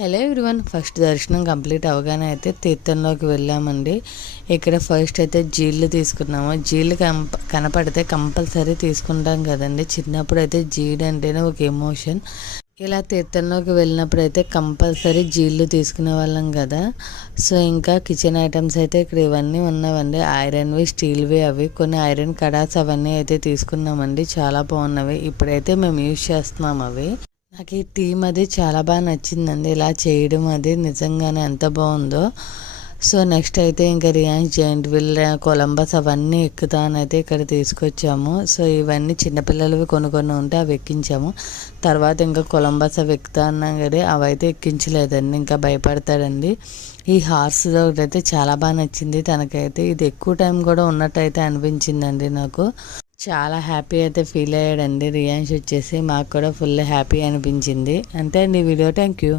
Hello everyone, first దర్శనం complete అవగానే అయితే తీర్థంలోకి వెళ్ళామండి. ఇక్కడ ఫస్ట్ అయితే జీళ్ళు తీసుకున్నాము. జీళ్ళు కనపడితే కంపల్సరీ తీసుకుంటాం కదండి. చిన్నప్పుడు అయితే జీడి అంటేనే ఒక ఎమోషన్. ఇలా తీర్థంలోకి వెళ్ళినప్పుడు అయితే కంపల్సరీ జీళ్ళు తీసుకునే వాళ్ళం కదా. సో ఇంకా కిచెన్ ఐటమ్స్ అయితే ఇక్కడ ఇవన్నీ ఉన్నవండి. ఐరన్వి, స్టీల్వి, అవి కొన్ని ఐరన్ కడాస్ అవన్నీ అయితే తీసుకున్నామండి. చాలా బాగున్నవి. ఇప్పుడైతే మేము యూజ్ చేస్తున్నాం అవి. నాకు ఈ థీమ్ అది చాలా బాగా నచ్చిందండి. ఇలా చేయడం అది నిజంగానే ఎంత బాగుందో. సో నెక్స్ట్ అయితే ఇంకా రియాన్స్ జైంట్ వీల్, కొలంబస్ అవన్నీ ఎక్కుతానైతే ఇక్కడ తీసుకొచ్చాము. సో ఇవన్నీ చిన్నపిల్లలవి కొన్ని ఉంటే అవి ఎక్కించాము. తర్వాత ఇంకా కొలంబస్ అవి ఎక్కుతా అన్నాం కదా, అవి అయితే ఎక్కించలేదండి, ఇంకా భయపడతాడండి. ఈ హార్స్ ఒకటైతే చాలా బాగా నచ్చింది తనకైతే. ఇది ఎక్కువ టైం కూడా ఉన్నట్టయితే అనిపించిందండి నాకు. చాలా హ్యాపీ అయితే ఫీల్ అయ్యాడండి రియాన్స్ వచ్చేసి. మాకు కూడా ఫుల్ హ్యాపీ అనిపించింది. అంతే అండి వీడియో. Thank you.